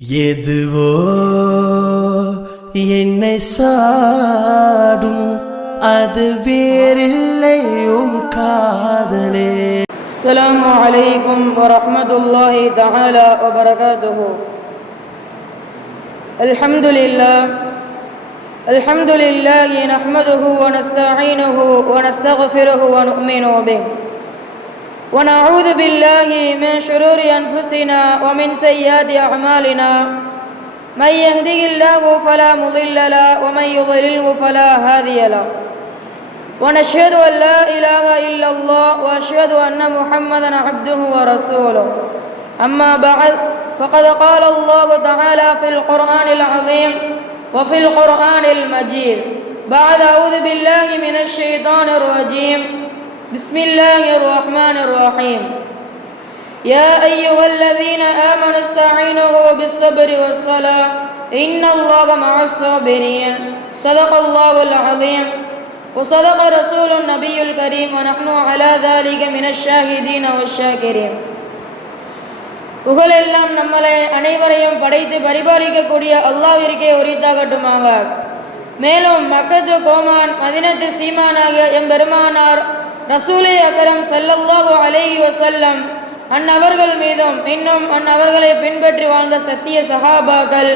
எதுவோ என்னை சாடும் அது வேறில்லை உம் காதலே. அஸ்ஸலாமு அலைக்கும் வரஹ்மத்துல்லாஹி தஆலா வபரகாத்துஹு. அல்ஹம்துலில்லாஹி நஹ்மதுஹு வ நஸ்தஈனுஹு வ நஸ்தக்ஃபிருஹு வ நு'மினு பிஹி வ நஊது பில்லாஹி மின் ஷுரூரி அன்ஃபுஸினா வ மின் ஸய்யிஆத்தி அஅமாலினா மை யஹ்திஹில்லாஹு ஃபலா முضில்ல லஹு வ மை யுضللஹு ஃபலா ஹாதிய லஹு ونشهد أن لا إله إلا الله وأشهد أن محمدا عبده ورسوله. أما بعد فقد قال الله تعالى في القرآن العظيم وفي القرآن المجيد بعد أعوذ بالله من الشيطان الرجيم بسم الله الرحمن الرحيم يا أيها الذين آمنوا استعينوا بالصبر والصلاة إن الله مع الصابرين. صدق الله العظيم وصدق رسول النبي الكريم ونحن على ذلك من الشاهدين والشاكرين. புகழெல்லாம் நம்மளை அனைவரையும் படைத்து பரிபாலிக்கக்கூடிய அல்லாஹ்விற்கே உரித்தாகட்டுமாக. மேலும் மக்கத்து கோமான் மதினத்து சீமானாகிய எம்பெருமானார் ரசூலே அக்ரம் ஸல்லல்லாஹு அலைஹி வஸல்லம் அன்னவர்கள் மீதும் இன்னும் அன்னவர்களை பின்பற்றி வாழ்ந்த சத்திய சஹாபாக்கள்,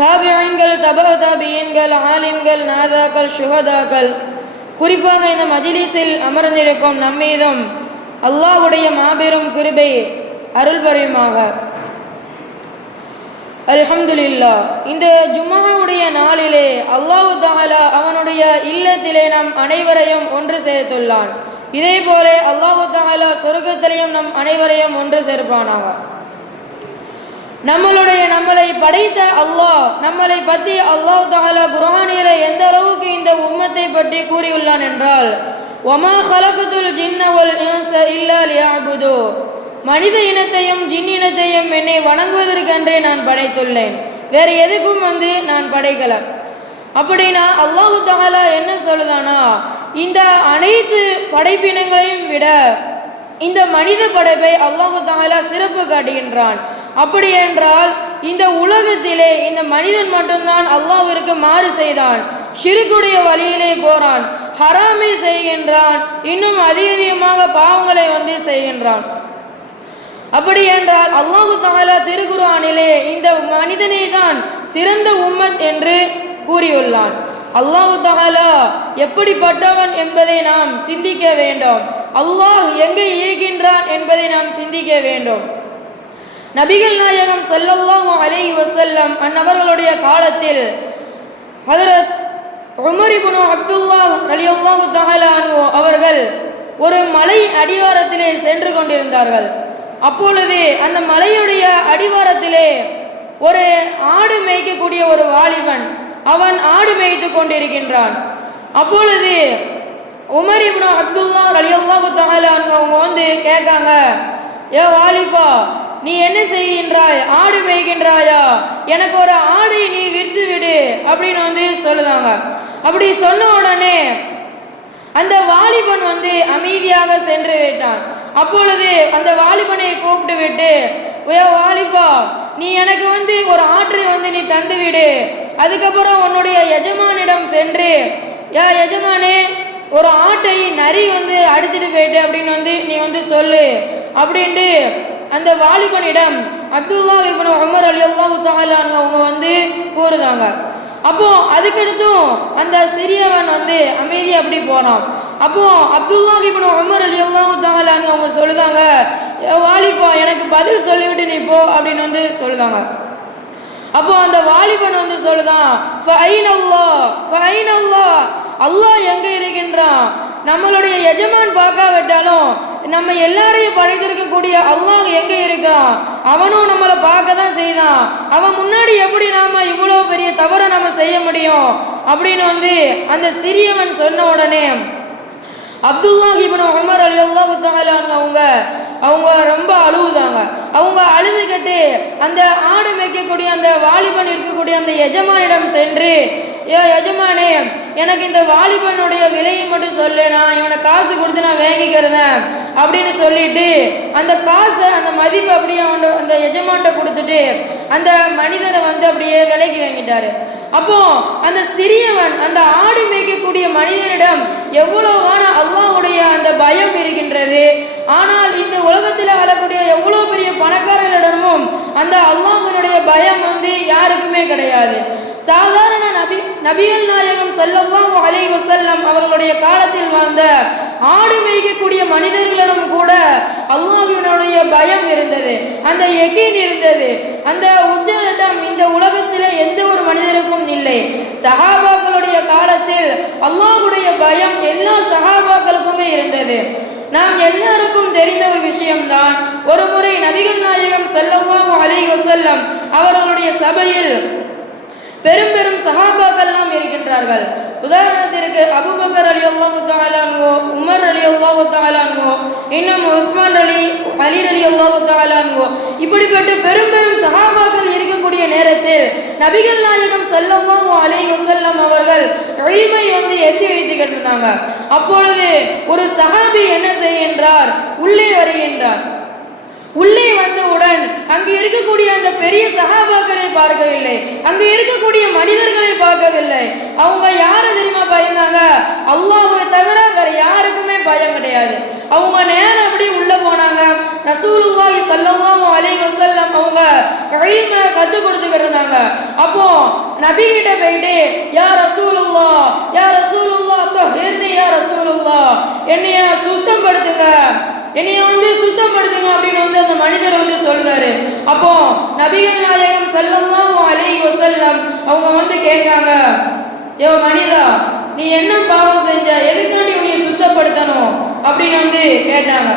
தாபிஈன்கள், தபஅ தாபிஈன்கள், ஆலிம்கள், நாதாக்கள், ஷுஹதாக்கள், குறிப்பாக இந்த மஜ்லிஸில் அமர்ந்திருக்கும் நம்மீதும் அல்லாஹ்வுடைய மாபெரும் கிருபை அருள் புரியுமாக. அல்ஹம்துலில்லாஹ். இந்த ஜும்ஆவுடைய நாளிலே அல்லாஹ் தஆலா அவனுடைய இல்லத்திலே நம் அனைவரையும் ஒன்று சேர்த்துள்ளான். இதே போல அல்லாஹ் தஆலா சொர்க்கத்திலேயும் நம் அனைவரையும் ஒன்று சேர்ப்பானாக. நம்மளை படைத்த அல்லாஹ் நம்மளை பற்றி அல்லாஹ் தஆலா குர்ஆனிலே எந்த அளவுக்கு இந்த உம்மத்தை பற்றி கூறியுள்ளான் என்றால், வமா ஹலகத்துல் ஜின்ன வல் இன்ஸ இல்லா லியஅபுது, மனித இனத்தையும் ஜின் இனத்தையும் என்னை வணங்குவதற்கென்றே நான் படைத்துள்ளேன், வேற எதுக்கும் நான் படைக்கல. அப்படின்னா அல்லாஹ் தஆலா என்ன சொல்லுதானா, இந்த அனைத்து படைப்பினங்களையும் விட இந்த மனித படைப்பை அல்லாஹ் தஆலா சிறப்பு காட்டுகின்றான். அப்படி என்றால் இந்த உலகத்திலே இந்த மனிதன் மட்டும்தான் அல்லாஹ்விற்கு மாறு செய்தான், ஷிர்க்குடைய வழியிலே போறான், ஹராமை செய்கின்றான், இன்னும் அதிகமாக பாவங்களை செய்கின்றான். அப்படி என்றால் அல்லாஹ் தஆலா திருக்குர்ஆனிலே இந்த மனிதனை தான் சிறந்த உம்மத் என்று கூறியுள்ளான். அல்லாஹ் தஆலா எப்படிப்பட்டவன் என்பதை நாம் சிந்திக்க வேண்டும். அல்லாஹ் எங்கே இருக்கின்றான் என்பதை நாம் சிந்திக்க வேண்டும். நபிகள் நாயகம் ஸல்லல்லாஹு அலைஹி வஸல்லம் அன்னவர்களுடைய காலத்தில் ஹஜ்ரத் உமர் இப்னு அப்துல்லாஹ் ரலியல்லாஹு தஆலா அன்ஹு அவர்கள் ஒரு மலை அடிவாரத்திலே சென்று கொண்டிருந்தார்கள். அப்பொழுது அந்த மலையுடைய அடிவாரத்திலே ஒரு ஆடு மேய்க்கக்கூடிய ஒரு வாலிபன் அவன் ஆடு மேய்த்து கொண்டிருக்கின்றான். அப்பொழுது உமர் இப்னு அப்துல்லாஹ் ரலியல்லாஹு தஆலா அன்ஹு அவங்க கேட்காங்க, ஏ வாலிபா, நீ என்ன செய்கின்றாய்? ஆடு மேய்கின்றாயா? எனக்கு ஒரு ஆடை நீ விற்று விடு அப்படின்னு சொல்லுதாங்க. அப்படி சொன்ன உடனே அந்த வாலிபன் அமைதியாக சென்று விட்டான். அப்பொழுது அந்த வாலிபனை கூப்பிட்டு விட்டு, ஏ வாலிபா, நீ எனக்கு ஒரு ஆற்றை நீ தந்து விடு, அதுக்கப்புறம் உன்னுடைய எஜமானிடம் சென்று, யா எஜமானே, ஒரு ஆட்டை நரி அடித்துட்டு போயிட்டு அப்படின்னு நீ சொல்லு அப்படின்ட்டு அந்த வாலிபனிடம் அப்துல்லாஹ் இப்னு உமர் ரலியல்லாஹு தஆலா அவங்க கூறுதாங்க. அப்போ அதுக்கடுத்தும் அந்த சிறியவன் அமைதி அப்படி போனான். அப்போ அப்துல்லாஹ் இப்னு உமர் ரலியல்லாஹு தஆலா அவங்க சொல்லுதாங்க, வாலிபா, எனக்கு பதில் சொல்லிவிட்டு நீ போ அப்படின்னு சொல்லுதாங்க. அப்போ அந்த வாலிபன் சொல்லுதான், ஃபைனல்லாஹ், அல்லாஹ் எங்க இருக்கின்றான்? நம்மளுடைய எஜமான் பார்க்காவிட்டாலும் நம்ம எல்லாரையும் படைத்திருக்கக்கூடிய அல்லாஹ் எங்க இருக்கான்? அவனும் நம்மளை பார்க்க தான் செய்தான். அவன் முன்னாடி எப்படி நாம இவ்வளவு பெரிய தவறை நம்ம செய்ய முடியும் அப்படின்னு அந்த சிறியவன் சொன்ன உடனே அப்துல்லாஹ் இப்னு உமர் ரலியல்லாஹு தஆலா அவங்க ரொம்ப அழுவுதாங்க. அவங்க அழுதுகிட்டு அந்த ஆடு மேய்க்கக்கூடிய அந்த வாலிபன் இருக்கக்கூடிய அந்த எஜமானிடம் சென்று, ஏ எஜமானே, எனக்கு இந்த வாலிபனுடைய விலையை மட்டும் சொல்லு, நான் இவனை காசு கொடுத்து நான் வாங்கிக்கிறேன் அப்படின்னு சொல்லிட்டு அந்த காசை அந்த மதிப்பு அப்படியே அந்த எஜமான்கிட்ட கொடுத்துட்டு அந்த மனிதரை வந்து அப்படியே விலைக்கு வாங்கிட்டாரு. அப்போ அந்த சிறியவன் அந்த ஆடு மேய்க்கக்கூடிய மனிதனிடம் எவ்வளவான அல்லாஹ்வுடைய அந்த பயம் இருக்கின்றது. ஆனால் இந்த உலகத்தில் வரக்கூடிய எவ்வளோ பெரிய பணக்காரர்களிடமும் அந்த அல்லாஹ்வினுடைய பயம் வந்து யாருக்குமே கிடையாது. சாதாரண நபிகள் நாயகம் ஸல்லல்லாஹு அலைஹி வஸல்லம் அவர்களுடைய காலத்தில் வாழ்ந்த ஆடு மேய்க்கக்கூடிய மனிதர்களிடம் கூட அல்லாஹ்வினுடைய பயம் இருந்தது, அந்த யகீன் இருந்தது. அந்த உச்சகட்டம் இந்த உலகத்திலே எந்த ஒரு மனிதருக்கும் இல்லை. சஹாபாக்களுடைய காலத்தில் அல்லாஹ்வுடைய பயம் எல்லா சஹாபாக்களுக்குமே இருந்தது. நாம் எல்லாருக்கும் தெரிந்த ஒரு விஷயம்தான். ஒரு முறை நபிகள் நாயகம் ஸல்லல்லாஹு அலைஹி வஸல்லம் அவர்களுடைய சபையில் பெரும் பெரும் சஹாபாக்கள்லாம் இருக்கின்றார்கள். உதாரணத்திற்கு அபூபக்கர் ரலியல்லாஹு தஆலா அன்ஹு, உமர் ரலியல்லாஹு தஆலா அன்ஹு, இன்னும் உஸ்மான் அலி ரலியல்லாஹு தஆலா அன்ஹு, இப்படிப்பட்ட பெரும் பெரும் சஹாபாக்கள் இருக்கக்கூடிய நேரத்தில் நபிகள் நாயகம் ஸல்லல்லாஹு அலைஹி வஸல்லம் அவர்கள் இல்மை வந்து எத்தி வைத்துக்கிட்டு இருந்தாங்க. அப்பொழுது ஒரு சஹாபி என்ன செய்கின்றார், உள்ளே வருகின்றார். உள்ளே வந்தவுடன் அங்கு இருக்கக்கூடிய அந்த பெரிய சஹாபாக்களை பார்க்கவில்லை, அங்கு இருக்கக்கூடிய மனிதர்களை பார்க்கவில்லை. அவங்க யாரை தெரியுமா பயந்தாங்க? அல்லாஹ்வை தவிர வேற யாருக்குமே பயம் கிடையாது. அவங்க நேரம் அப்படி உள்ள போனாங்க. ரசூலுல்லாஹி ஸல்லல்லாஹு அலைஹி வஸல்லம் அவங்க இல்மை கத்து கொடுத்துக்கிட்டு இருந்தாங்க. அப்போ நபி கிட்ட போயிட்டு யா ரசூலுல்லாஹ், யா ரசூலுல்லாஹ் தஹிர்னி யா ரசூலுல்லாஹ், என்னைய சுத்தப்படுத்துங்க, என்னைய வந்து சுத்தப்படுத்துங்க அப்படின்னு வந்து அந்த மனிதர் வந்து சொல்றாரு. அப்போ நபிகள் நாயகம் ஸல்லல்லாஹு அலைஹி வஸல்லம் அவங்க வந்து கேட்காங்க, யோ மனிதா, நீ என்ன பாவம் செஞ்ச, எதுக்காண்டி உன்னை சுத்தப்படுத்தணும் அப்படின்னு வந்து கேட்டாங்க.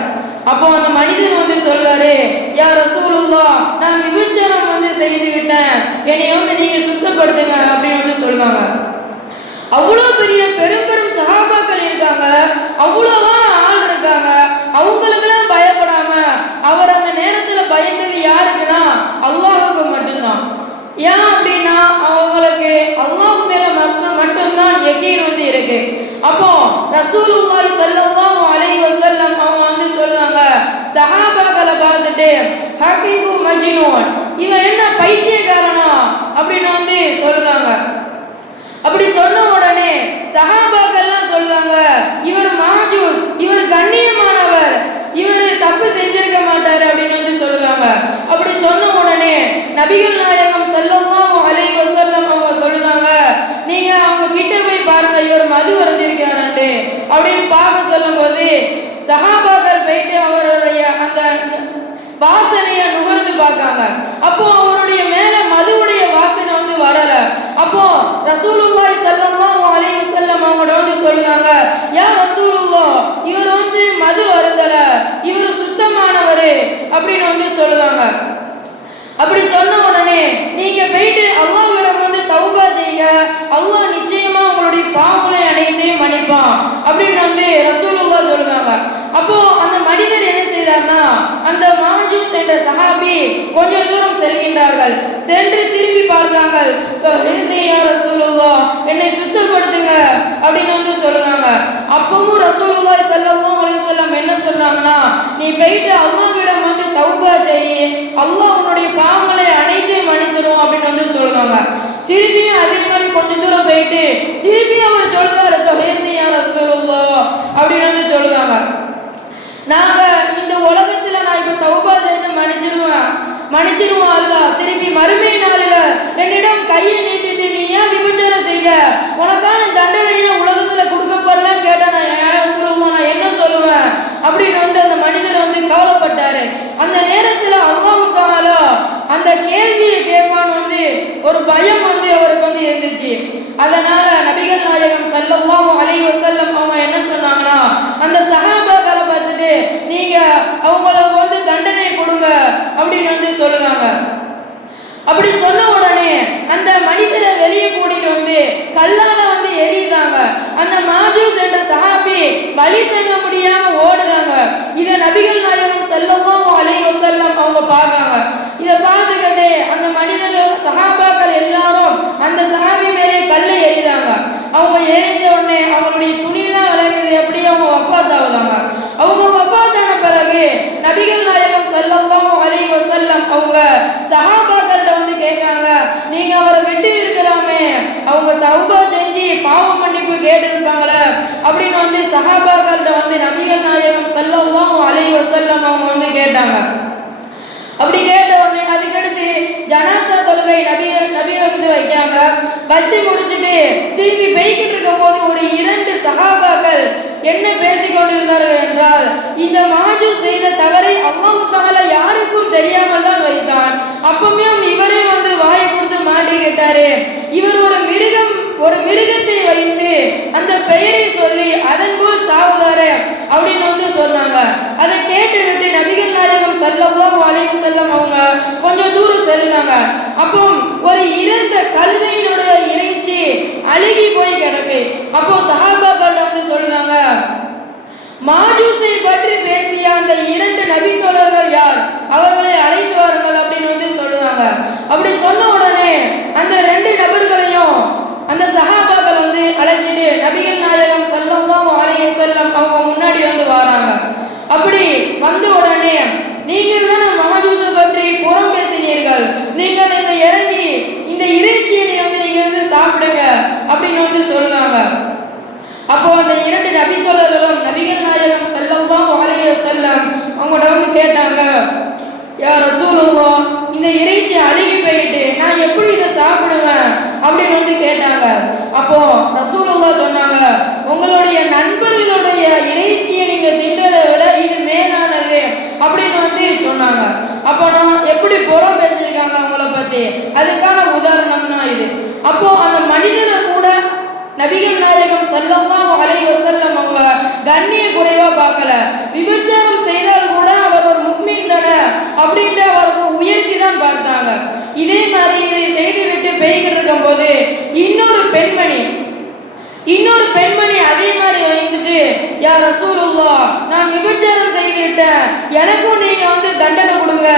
அப்போ அந்த மனிதர் வந்து சொல்றாரு, யா ரசூலுல்லாஹ், நான் விபச்சாரம் வந்து செய்து விட்டேன், என்னைய வந்து நீங்க சுத்தப்படுத்துங்க அப்படின்னு வந்து சொல்லுவாங்க. அவ்வளோ பெரிய பெரும் பெரும் சஹாபாக்கள் இருக்காங்க, அவ்வளோவா ஆள் இருக்காங்க. அவங்களுக்கெல்லாம் பயப்படாம அவர் அந்த நேரத்தில் பயந்தது யாருக்குன்னா அல்லாஹ்வுக்கு மட்டும்தான். ஏன் அப்படின்னா அவங்களுக்கு அல்லாஹ் மேல மட்டும்தான் யகீன் வந்து இருக்கு. அப்போ ரசூலுல்லாஹி ஸல்லல்லாஹு அலைஹி வஸல்லம் அவங்க வந்து சொல்றாங்க, சஹாபாக்களை பார்த்துட்டு ஹகீகு மஜ்னூன், இவன் என்ன பைத்தியக்காரனா அப்படின்னு வந்து சொல்றாங்க. அப்படி சொன்ன உடனே சஹாபாக்கள்லாம் சொல்றாங்க, இவர் மாஜூஸ், இவர் கண்ணியமானவர், இவர் தப்பு செஞ்சிருக்க மாட்டாரு அப்படின்னு வந்து சொல்லுவாங்க. அப்படி சொன்ன உடனே நபிகள் நாயகம் ஸல்லல்லாஹு அலைஹி வஸல்லம் அவங்க சொல்லுவாங்க, நீங்க அவங்க கிட்ட போய் பாருங்க, இவர் மது அருந்திருக்கிறாரு அப்படின்னு பார்க்க சொல்லும் போது சஹாபாக்கள் போயிட்டு அவருடைய அந்த வாசனையை நுகர்ந்து பார்க்காங்க. அப்போ அவருடைய மேல மதுவுடைய வாசனை வந்து வரல. அப்போ ரசூலுல்லாஹி ஸல்லல்லாஹு அலைஹி வஸல்லம் அவங்க வந்து சொல்லுவாங்க, யா ரசூலுல்லாஹ், இவர் வந்து மது அருந்தல, இவர் சுத்தமானவர் அப்படின்னு வந்து சொல்லுவாங்க. அப்படி சொன்ன உடனே நீங்க போயிட்டு அல்லாஹ்விடம் வந்து தௌபா செய்யுங்க, அல்லாஹ் நிச்சயமா உங்களுடைய பாவங்களை அனைத்தையும் மன்னிப்பான் அப்படின்னு வந்து ரசூலுல்லாஹ் சொல்லுவாங்க. அப்போ அந்த மனிதர் என்ன செய்தார்னா, அந்த மாஜூஸ் என்ற சஹாபி கொஞ்சம் தூரம் செல்கின்றார்கள். சென்று திரும்பி பார்க்கிறார்கள், யா ரசூலுல்லாஹ், என்னை சுத்தப்படுத்துங்க அப்படின்னு வந்து சொல்லுவாங்க. அப்பவும் ரசூலுல்லாஹி ஸல்லல்லாஹு அலைஹி வஸல்லம் என்ன சொன்னாங்கன்னா, நீ போயிட்டு அல்லாஹ்விடம் வந்து தௌபா செய், அல்லாஹ் உன்னுடைய பாவங்களை அனைத்தையும் மன்னிச்சிரும் அப்படின்னு வந்து சொல்லுவாங்க. திருப்பியும் அதே மாதிரி கொஞ்சம் தூரம் போயிட்டு திருப்பியும் அவர் சொல்றாரு, யா ரசூலுல்லாஹ் அப்படின்னு வந்து சொல்லுவாங்க. நாங்க இந்த உலகத்துல நான் இப்ப தௌபா செய்து மன்னிச்சிருவான் அல்லாஹ். திருப்பி மறுமை நாளில என்னிடம் கையை நீட்டிட்டு நீ ஏன் விபச்சாரம் செய்த, உனக்கான தண்டனையை உலகத்துல கொடுக்கப்படலன்னு கேட்டா நான் சொல்லுவேன், நான் என்ன சொல்லுவேன் அப்படின்னு வந்து அந்த மனிதர் வந்து கவலைப்பட்டாரு. அந்த நேரத்துல அல்லாஹ் தஆலா அந்த கேள்வியை கேட்பான்னு வந்து ஒரு பயம் வந்து அவருக்கு வந்து இருந்துச்சு. அதனால நபிகள் நாயகம் ஸல்லல்லாஹு அலைஹி வஸல்லம் அவங்க என்ன சொன்னாங்கன்னா, அந்த சஹாபாக்களை பார்த்துட்டு நீங்க அவங்களுக்கு வந்து தண்டனை கொடுங்க அப்படின்னு வந்து சொல்லுவாங்க. அப்படி சொன்ன உடனே அந்த மனிதரை வெளியே கூட்டிட்டு வந்து கல்லால வந்து எரியுதாங்க. அந்த மாஜூஸ் என்ற சஹாபி வலி தாங்க முடியாம ஓடுதாங்க. இதை நபிகள் நாயகம் ஸல்லல்லாஹு அலைஹி வஸல்லம் அவங்க பார்க்காங்க. இதை பார்த்துக்கிட்டு அந்த மனிதர்கள் சஹாபாக்கள் எல்லாரும் அந்த சஹாபி மேலே கல்லை எறிதாங்க. அவங்க எரிஞ்ச உடனே அவங்களுடைய துணியெல்லாம் விளங்குது, எப்படி அவங்க வஃபாத் ஆகுதாங்க. அவங்க வஃபாத்தான பிறகு நபிகள் நாயகம் ஸல்லல்லாஹு அலைஹி வஸல்லம் அவங்க சஹாபாக்கள்கிட்ட வந்து தௌபா செஞ்சு பாவ மன்னிப்பு கேட்டிருப்பாங்களே அப்படின்னு வந்து சஹாபாக்கள்கிட்ட வந்து நபிகள் நாயகம் ஸல்லல்லாஹு அலைஹி வஸல்லம் அவங்க வந்து கேட்டாங்க. அப்படி கேட்ட உடனே அதுக்கடுத்து ஜனாசா தொழுகை நபி வந்து வைக்காங்க. பத்தி முடிச்சுட்டு திரும்பி போய்கிட்டு இருக்கும் போது ஒரு 2 சஹாபாக்கள் என்ன பேசிக்கொண்டிருந்தார்கள் என்றால், இந்த மாஜு செய்த தவறை அல்லாஹ் தஆலா யாருக்கும் தெரியாமல் தான் வைத்தான். அப்பமே இவரே வந்து வாயை கொடுத்து மாட்டிக்கிட்டாரு. இவர் ஒரு மிருகத்தை வைத்து அந்த பெயரை சொல்லி அதன் போல் சாவுதாரு அப்படின்னு வந்து சொன்னாங்க. அதை கேட்டு விட்டு நபிகள் நாயகம் ஸல்லல்லாஹு அலைஹி வஸல்லம் அவங்க கொஞ்சம் தூரம் செல்லுனாங்க. அப்போ ஒரு இறந்த கழுதையினுடைய இறைச்சி அழுகி போய் கிடக்கு. அப்போ சஹாபாக்கள் வந்து சொல்றாங்க, மாஜூஸை பற்றி பேசிய அந்த 2 நபித்தோழர்கள் யார், அவர்களை அழைத்து வாருங்கள் அப்படின்னு வந்து சொல்லுவாங்க. அப்படி சொன்ன உடனே அந்த 2 நபர்களையும் அந்த சஹாபாக்கள் வந்து அழைச்சிட்டு நபிகள் நாயகம் ஸல்லல்லாஹு அலைஹி வஸல்லம் அவங்க முன்னாடி வந்து வராங்க. அப்படி வந்த உடனே, நீங்கள் தான் மாஜூஸை பற்றி புறம் பேசினீர்கள், நீங்கள் இந்த இறங்கி இந்த இறைச்சியை வந்து நீங்க வந்து சாப்பிடுங்க அப்படின்னு வந்து சொல்லுவாங்க. அப்போ அந்த 2 நபித்தோழர்களும் நபிகள் நாயகம் ஸல்லல்லாஹு அலைஹி வஸல்லம் அவங்கள்ட்ட வந்து கேட்டாங்க, யா ரசூலுல்லாஹ், இந்த இறைச்சி அழுகி போயிட்டு நான் எப்படி இதை சாப்பிடுவேன் அப்படின்னு வந்து கேட்டாங்க. அப்போ ரசூலுல்லாஹ் சொன்னாங்க, உங்களுடைய நண்பர்களுடைய இறைச்சியை நீங்க தின்றதை விட இது மேலானது அப்படின்னு வந்து சொன்னாங்க. அப்போ நான் எப்படி புறம் பேசியிருக்காங்க அவங்கள பத்தி, அதுக்கான உதாரணம் தான் இது. அப்போ அந்த மனிதரை கூட நபிகள் நாயகம் ஸல்லல்லாஹு அலைஹி வஸல்லம் அவங்க கண்ணிய குறைவா பார்க்கல. விபச்சாரம் செய்தால் கூட அவர் ஒரு முஃமின் தானே அப்படின்ட்டு அவருக்கு உயர்த்தி தான் பார்த்தாங்க. இதே மாதிரி இதை செய்து விட்டு போய்கிட்டு இருக்கும் போது இன்னொரு பெண்மணி அதே மாதிரி வந்துட்டு, யா ரசூலுல்லாஹ், நான் விபச்சாரம் செய்துட்டேன், எனக்கும் நீங்க வந்து தண்டனை கொடுங்க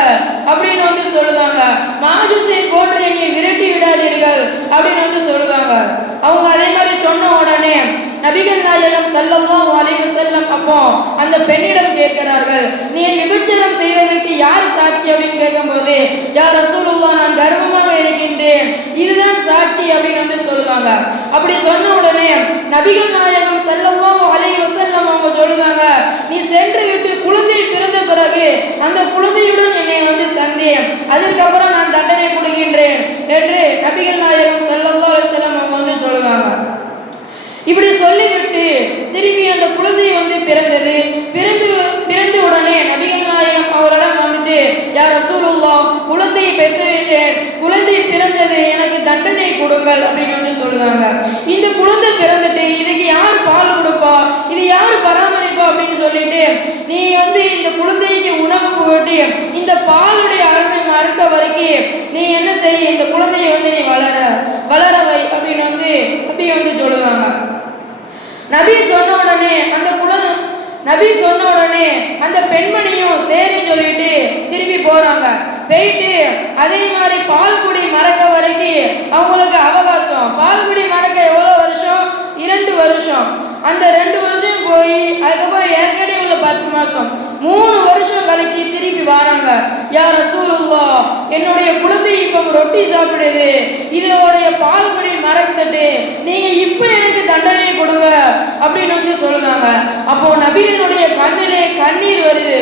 அப்படின்னு வந்து சொல்லுவாங்க. மாஜூஸை போன்று என்னை விரட்டி விடாதீர்கள் அப்படின்னு வந்து சொல்லுவாங்க. அவங்க அதே மாதிரி சொன்ன உடனே நபிகள் நாயகம் ஸல்லல்லாஹு அலைஹி வஸல்லம் அப்போ அந்த பெண்ணிடம் கேட்கிறார்கள், நீ விபச்சாரம் செய்ததற்கு யார் சாட்சி அப்படின்னு கேட்கும்போது, யா ரசூலுல்லாஹ், நான் கர்ப்பமாக இருக்கின்றேன், இதுதான் சாட்சி அப்படின்னு வந்து சொல்லுவாங்க. அப்படி சொன்ன உடனே நபிகள் நாயகம் ஸல்லல்லாஹு அலைஹி வஸல்லம் அவங்க சொல்லுவாங்க, நீ சென்று விட்டு குழந்தை பிறந்த பிறகு அந்த குழந்தையுடன் என்னை வந்து சந்தேன், அதற்கப்புறம் நான் தண்டனை கொடுக்கின்றேன் என்று நபிகள் நாயகம் ஸல்லல்லாஹு அலைஹி வஸல்லம் அவங்க வந்து சொல்லுவாங்க. இப்படி சொல்லிவிட்டு திரும்பி அந்த குழந்தை வந்து பிறந்த உடனே நபிகள் நாயகம் அவரிடம் வந்துட்டு, யா ரசூலுல்லாஹ், குழந்தையை பெற்றுவிட்டேன், குழந்தை பிறந்தது, எனக்கு தண்டனை கொடுங்கள் அப்படின்னு வந்து சொல்லுவாங்க. இந்த குழந்தை பிறந்துட்டு இதுக்கு யார் பால் கொடுப்பா, இது யார் பராமரிப்பா அப்படின்னு சொல்லிட்டு, நீ வந்து இந்த குழந்தைக்கு உணவு புகட்டி இந்த பாலுடைய அருமை மறுக்க வரைக்கும் நீ என்ன செய்ய, இந்த குழந்தையை வந்து நீ வளர வை அப்படின்னு வந்து நபி வந்து சொல்லுவாங்க. நபி சொன்ன உடனே அந்த பெண்மணியும் சரி சொல்லிட்டு திரும்பி போறாங்க. போயிட்டு அதே மாதிரி பால்குடி மறக்க வரைக்கும் அவங்களுக்கு அவகாசம். பால்குடி மறக்க எவ்வளோ வருஷம்? 2 வருஷம். அந்த 2 வருஷம் போய் அதுக்கப்புறம் ஏற்கனவே உள்ள 10 மாசம் 3 வருஷம் கழிச்சு திருப்பி வராங்க. யா ரசூலுல்லாஹ், என்னுடைய குழந்தை இப்போ ரொட்டி சாப்பிடுது, இதோடைய பால்குடி மறந்துட்டு நீங்க இப்போ எனக்கு தண்டனை கொடுங்க அப்படின்னு வந்து சொல்லுதாங்க. அப்போ நபியினுடைய கண்ணிலே கண்ணீர் வருது.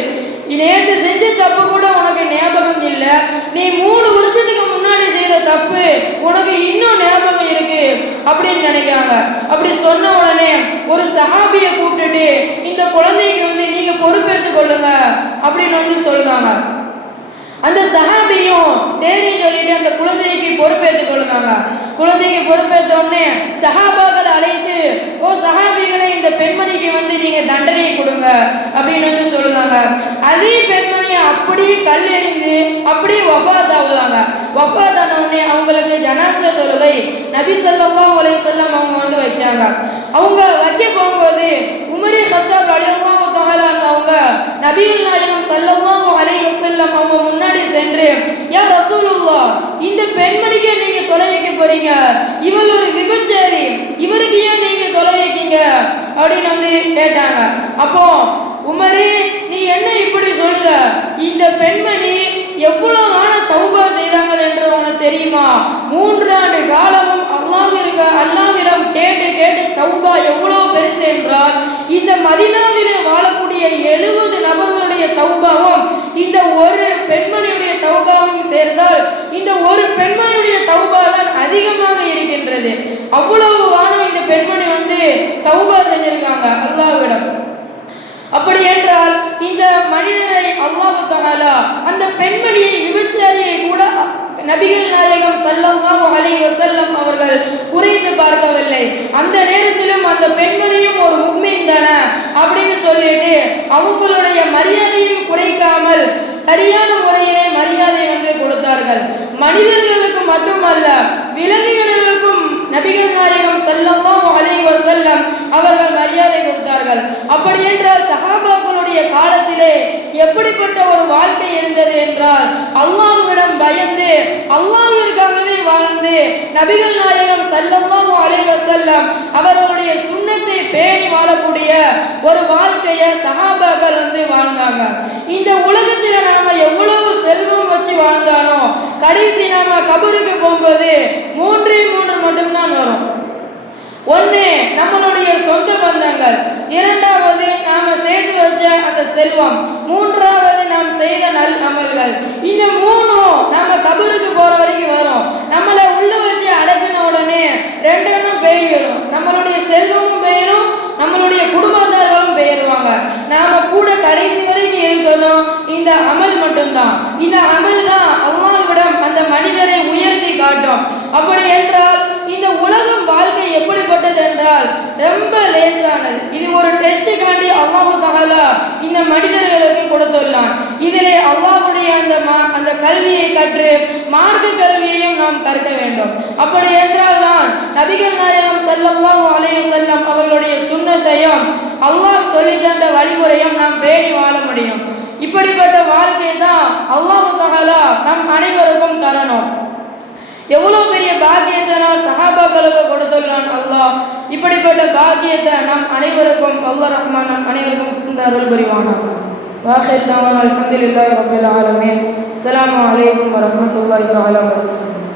நேற்று செஞ்ச தப்பு கூட உனக்கு ஞாபகம் இல்லை, நீ 3 வருஷத்துக்கு முன்னாடி செய்த தப்பு உனக்கு இன்னும் ஞாபகம் இருக்கு அப்படின்னு நினைக்கிறாங்க. அப்படி சொன்ன உடனே ஒரு சஹாபியை கூப்பிட்டுட்டு, இந்த குழந்தைக்கு வந்து நீங்க பொறுப்பேற்றுக் கொள்ளுங்க அப்படின்னு வந்து சொல்லுவாங்க. அந்த சஹாபியும் சரின்னு சொல்லிட்டு அந்த குழந்தைக்கு பொறுப்பேற்றுக் கொள்ளுங்க. குழந்தைக்கு பொறுப்பேற்ற உடனே சஹாபாக்களை அழைத்து, ஓ சஹாபிகளை, இந்த பெண்மணிக்கு வந்து நீங்க தண்டனை கொடுங்க அப்படின்னு வந்து சொல்லுவாங்க. அதே பெண்மணியை அப்படியே கல் எறிந்து அப்படியே வஃபாத் ஆகுவாங்க. வஃபாத் ஆன உடனே அவங்களுக்கு ஜனாஸா தொழுகை நபி ஸல்லல்லாஹு அலைஹி வஸல்லம் அவங்க வந்து வைக்கிறாங்க. அவங்க வைக்க போகும்போது உமரே கத்தாப் ரலியல்லாஹு தஆலா அவங்க நபிகள் நாயகம் ஸல்லல்லாஹு அலைஹி வஸல்லம் அவங்க முன்னாடி சென்று, யா ரசூலுல்லாஹ், இந்த பெண்மணிக்கு நீங்க தொலை வைக்க போறீங்க, இவள் ஒரு விபச்சாரி, இவருக்கு ஏன் நீங்க தொலை வைக்கீங்க அப்படின்னு வந்து கேட்டாங்க. அப்போ உமரே, நீ என்ன இப்படி சொல்லுத, இந்த பெண்மணி எவ்வளவு தௌபா செய்தாங்க என்று உனக்கு தெரியுமா? 3 ஆண்டு காலமும் அல்லாஹ்விற்கு இவங்க அல்லாஹ்விடம் கேட்டு கேட்டு தௌபா எவ்வளோ பெருசு என்றால் இந்த மதீனாவிலே வாழக்கூடிய 70 நபர்களுடைய தௌபாவும் இந்த ஒரு பெண்மணியுடைய தௌபாவும் சேர்ந்தால் இந்த ஒரு பெண்மணியுடைய தௌபா தான் அதிகமாக இருக்கின்றது. அவ்வளவு காலம் இந்த பெண்மணி தௌபா செஞ்சிருக்காங்க அல்லாஹ்விடம். அப்படி என்றால் இந்த மனிதரை அல்லாஹ் தஆலா அந்த பெண்மணியை விபச்சாரியை கூட நபிகள் நாயகம் ஸல்லல்லாஹு அலைஹி வஸல்லம் அவர்கள் குறைத்து பார்க்கவில்லை. அந்த நேரத்திலும் அந்த பெண்மணியும் ஒரு முஃமின் தானே அப்படின்னு சொல்லிட்டு அவங்களுடைய மரியாதையும் குறைக்காமல் சரியான முறையிலே மரியாதை கொடுத்தார்கள். மனிதர்களுக்கு மட்டுமல்ல விலங்குகளுக்கும் நபிகள் நாயகம் ஸல்லல்லாஹு அலைஹி வஸல்லம் அவர்கள் மரியாதை கொடுத்தார்கள். அப்படி என்றால் சஹாபாக்களுடைய காலத்திலே எப்படிப்பட்ட ஒரு வாழ்க்கை இருந்தது என்றால் அல்லாஹ்விடம் பயந்து அல்லாஹ்விற்காகவே வாழ்ந்து நபிகள் நாயகம் ஸல்லல்லாஹு அலைஹி வஸல்லம் அவர்களுடைய சுன்னத்தை பேணி வாழக்கூடிய ஒரு வாழ்க்கையை சஹாபாக்கள் வாழ்ந்தாங்க. இந்த உலகத்தில் நாம எவ்வளவு செல்வம் வச்சு வாழ்ந்தாலும் கடைசி நாம கபருக்கு போகும்போது மூன்றே மட்டும்தான் வரும். ஒன்று நம்மளுடைய சொந்த பந்தங்கள், இரண்டாவது நாம சேர்த்து வச்ச அந்த செல்வம், மூன்றாவது நாம் செய்த நல் அமல்கள். இந்த மூணும் நாம கபருக்கு போற வரைக்கும் வரும். நம்மளை உள்ள வச்சு அடக்கின உடனே ரெண்டெண்ணும் பெயரும், நம்மளுடைய செல்வமும் பெயரும், நம்மளுடைய குடும்பத்தார்களும் பெயருவாங்க. நாம கூட கடைசி வரைக்கும் இருக்கணும் இந்த அமல் மட்டும்தான். இந்த அமல் தான் அல்லாஹ்விடம் அந்த மனிதரை உயர்த்தி காட்டும். அப்படி என்றால் இந்த உலகம் வாழ்க்கை எப்படிப்பட்டது என்றால் ரொம்ப லேசானது. இது ஒரு டெஸ்டுக்காண்டி அல்லாஹ் தஆலா இந்த மனிதர்களுக்கு கொடுத்துள்ளான். இதிலே அல்லாஹ்வுடைய அந்த கல்வியை கற்று மார்க்க கல்வியையும் நாம் கற்க வேண்டும். அப்படி என்றால் தான் நபிகள் நாயகம் ஸல்லல்லாஹு அலைஹி வஸல்லம் அவர்களுடைய சுன்னத்தையும் அல்லாஹ் சொல்லி தந்த வழிமுறையும் நாம் பேணி வாழ முடியும். இப்படிப்பட்ட வாழ்க்கை தான் அல்லாஹ் தஆலா நம் அனைவருக்கும் தரணும். எவ்வளவு பெரிய பாக்கியத்தை நான் சஹாபாக்களுக்கு கொடுத்துள்ளான் அல்லாஹ். இப்படிப்பட்ட பாக்கியத்தை நம் அனைவருக்கும் அல்லாஹ் ரஹ்மான் நம் அனைவருக்கும் அருள் புரிவானாக. வாஹிர் தஅவானா அல்ஹம்துலில்லாஹி ரப்பில் ஆலமீன். அஸ்ஸலாமு அலைக்கும் வரஹ்மத்துல்லாஹி தஆலா வபரகாத்துஹு.